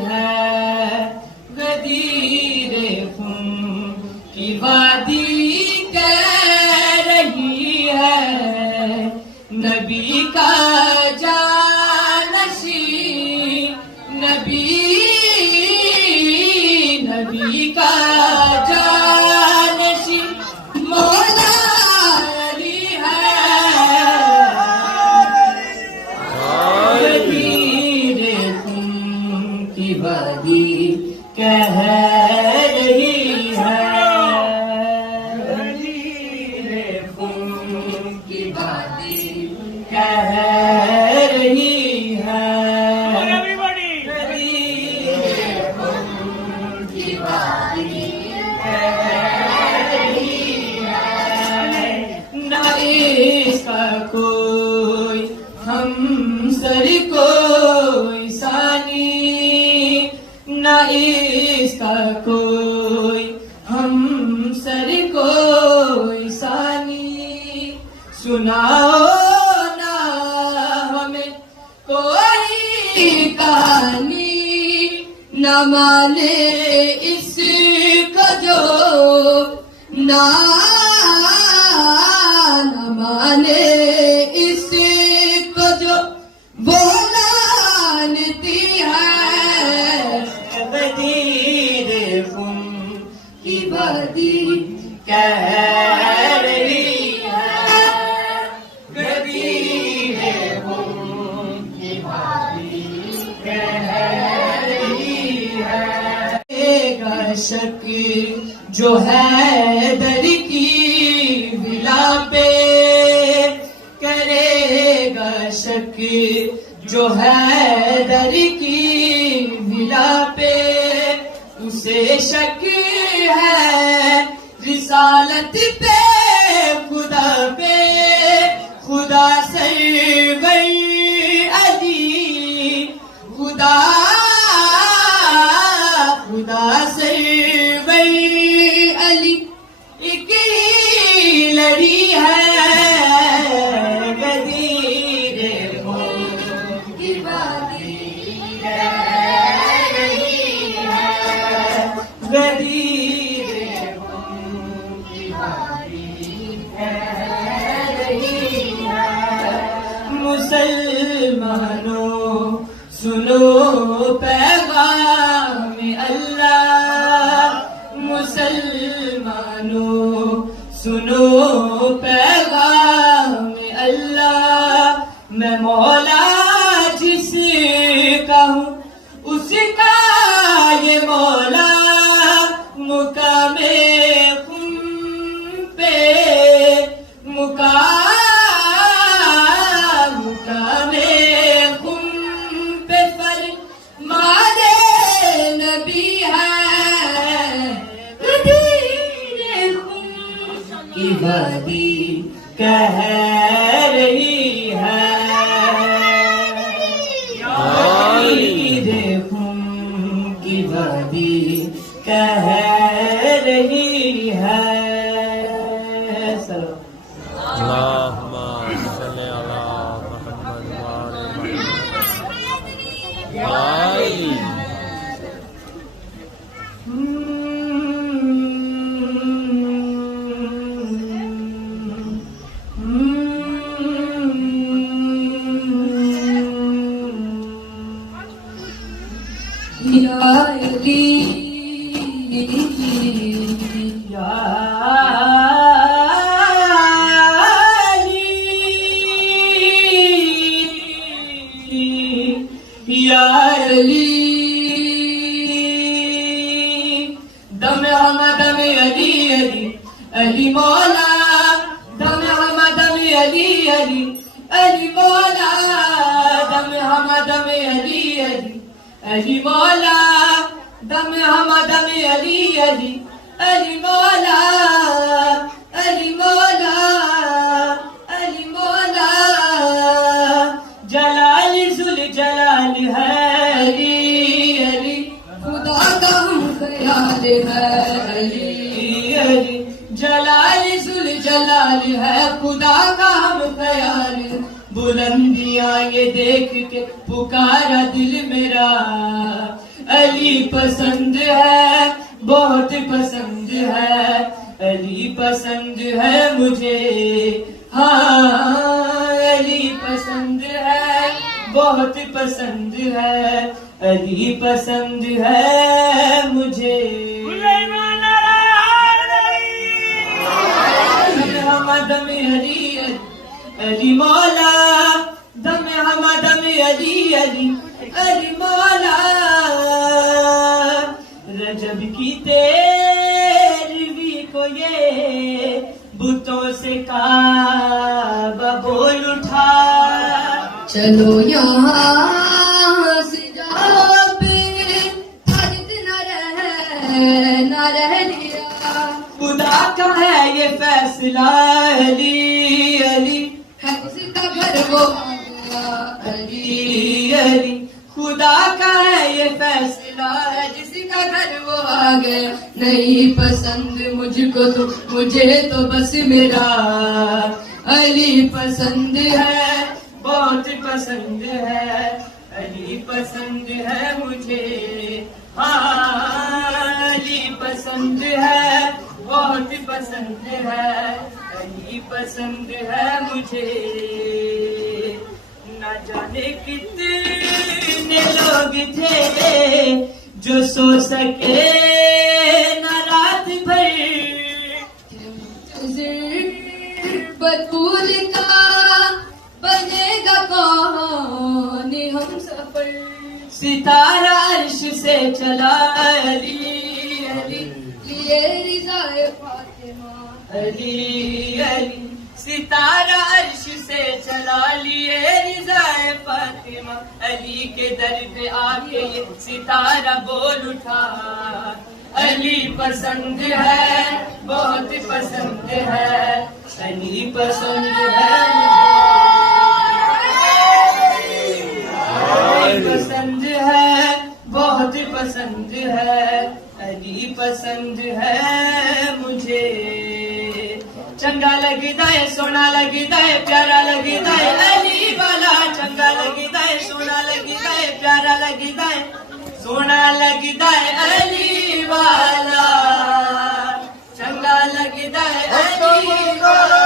है गदीरे खून की वादी कह रही है नबी का जानशी नबी का जानशी मौला अली है गदीरे खून की वादी कह रही है गदीरे खून की वादी कह रही है गदीरे खून की वादी कह रही है ना इसका कोई हमसर कोई सानी ना इसका कोई हमसर कोई सानी सुनाओ ना हमें कोई कहानी न माने इसको जो ना माने इसको जो वो जानती है गदीरे खून की वादी कह रही है गदीरे खून की वादी कह रही है शक जो है दर की विला पे करेगा शक जो है दर की विला पे उसे शक है रिसालत पे खुदा सरवर अली खुदा सरवर अली एक ही लड़ी है गदीरे खून की वादी कह रही है गदीरे खून की वादी कह रही है मुसलमानों सुनो पैगाम अल्लाह मुसलमानों सुनो पैगाम अल्लाह मैं मौला जिसका हूँ उसका ये मौला मुकामे खुम पे मुकामे खुम पे फरमाने नबी है गदीरे खून की वादी कह रही है गदीरे खून की वादी कह रही है अल्लाहुम्मा सल्ली अला मुहम्मद व आले मुहम्मद या अली या या अली दम हम दम अली अली अली मौला दम हम दम अली अली अली मौला दम हम दम अली अली अली मौला दम हम दम अली अली अली मौला अली मौला अली मौला जलाल जुल जलाल है अली अली खुदा का हम ख्याल है अली अली जलाल जुल जलाल है खुदा का हम ख्याल बुलंदियां ये देख के पुकारा दिल मेरा अली पसंद है, बहुत पसंद है, अली पसंद है मुझे। हाँ अली पसंद है, बहुत पसंद है, अली पसंद है मुझे। दम अली अली मौला, दम हम दम अली अली अली मौला। रजब की तेरहवीं को ये बुतों से काबा बोल उठा। चलो यहाँ से जाओ पे न रह लिया। खुदा का है ये फैसला, अली अली है जिसका घर वो आ गया। अली अली खुदा का है ये फैसला, है जिसका घर वो आ गया। नहीं पसंद मुझको तो मुझे तो बस मेरा अली पसंद है, बहुत पसंद है, अली पसंद है मुझे। हाँ अली पसंद है, बहुत पसंद है, अली पसंद है मुझे। न जाने कितने लोग थे जो सो सके न रात भर। बतूल का बनेगा कौन हम सफर। सितारा अर्श से चला, अली अली लिए रिज़ाए फातिमा। अली अली सितारा अर्श से चला, लिए रिज़ाए फातिमा। अली के दर पे आके ये सितारा बोल उठा। अली पसंद है, बहुत पसंद है, अली पसंद है मुझे। पसंद है, बहुत पसंद है, अली पसंद है मुझे। चंगा लगदा है, सोना लगदा है, प्यारा लगदा है, अली वाला। चंगा लगदा है, सोना लगदा है, प्यारा लगदा है, सोना लगदा है, अली वाला। चंगा लगदा है, अली वाला।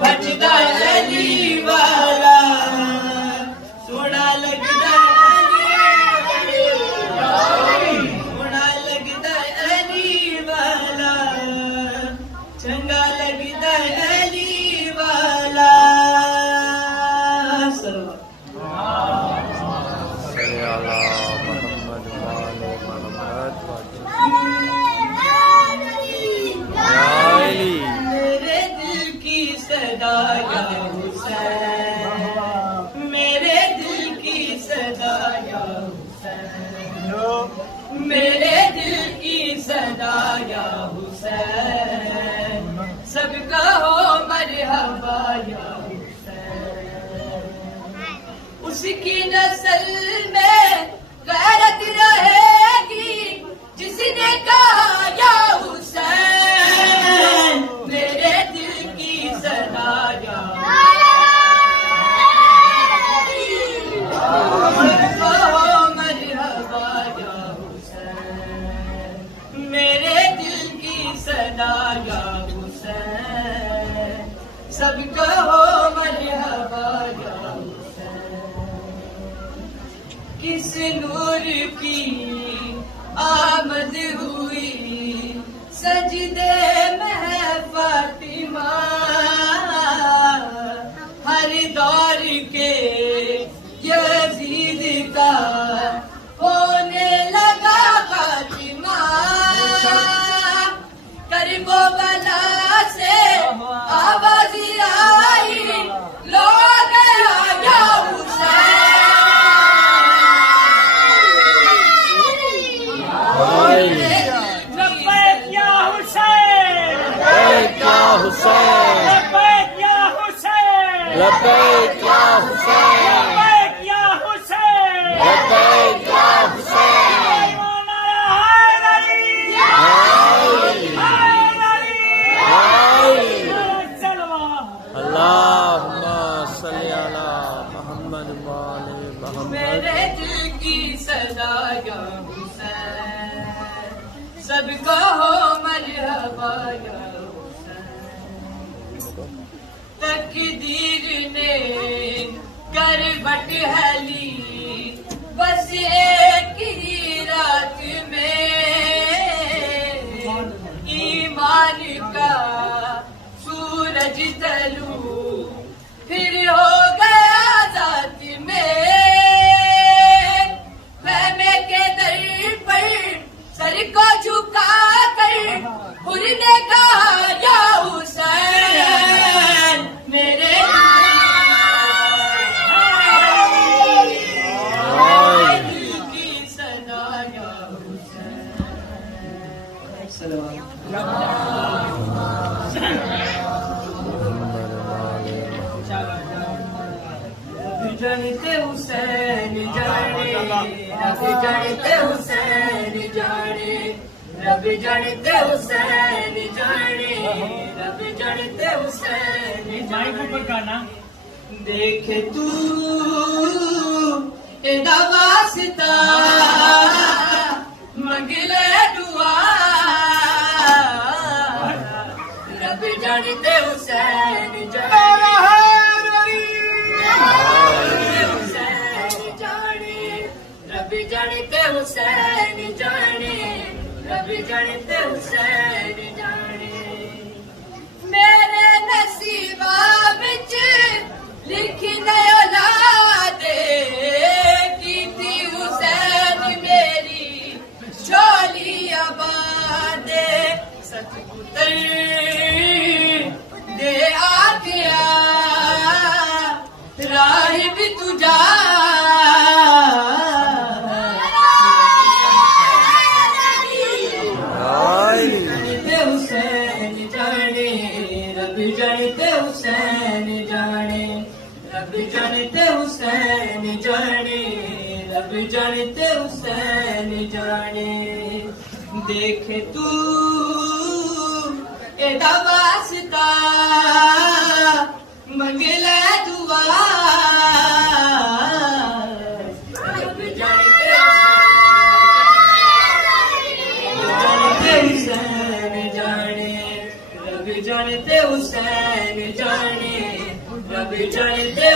भजदा अली वाला, सोना लगदा अली, सोना लगदा अली वाला, चंगा लगदा अली वाला। मेरे दिल की सदा या हुसैन, मेरे दिल की सदा या हुसैन, मेरे दिल की सदा या हुसैन। सबका हो मरहबा या हुसैन। उसकी नस्ल में गैरत रहेगी जिसने कहा या हुसैन। मेरे दिल की सदा या मरहबा या हुसैन, मेरे दिल की सदा या हुसैन। सबको हो मरहबा या किस नूर की आमद हुई सजदे में फातिमा। हर दौर के यजीद का होने लगा फातिमा। करबो बला से आवाज आई, लो गया या हुसैन। लब्बैक या हुसैन, लब्बैक या हुसैन, लब्बैक या हुसैन, हाय अली, हाय अली, सलवात। अल्लाहुम्मा सल्ली अला मुहम्मद व आले मुहम्मद। मेरे दिल की सदा या हुसैन, सबको हो मरहबा या हुसैन। तकदीर ने करवट है ली बस एक ही रात में, ईमान का सूरज तलू फिर हो गया जात में। मैं के दर पर सर को झुका कर हुर ने कहा या हुसैन, मेरे दिल की सदा या हुसैन। जानते हुसैन जाने, रब जानते हुसैन जाने, रब जानते हुसैन जाने, रब जानते हुसैन जाने। देख तू एदा वास्ता मंगले दुआ, रब जानते हुसैन जाने, रब जानते हुसैन जाने, रब जानते हुसैन जाने। मेरे नसीबा विच लिखी नहीं औलादे, कीती हुसैन मेरी झोली आबादे। सतपुत्र दे आखिया राह भी तुझा, जानते हुसैन जाने, रब जानते हुसैन जाने, रब जानते हुसैन जाने। देख तू एदा वास्ता मंगले दुआ, रब जानते हुसैन जाने, रब जानते हुसैन जाने, रब जानते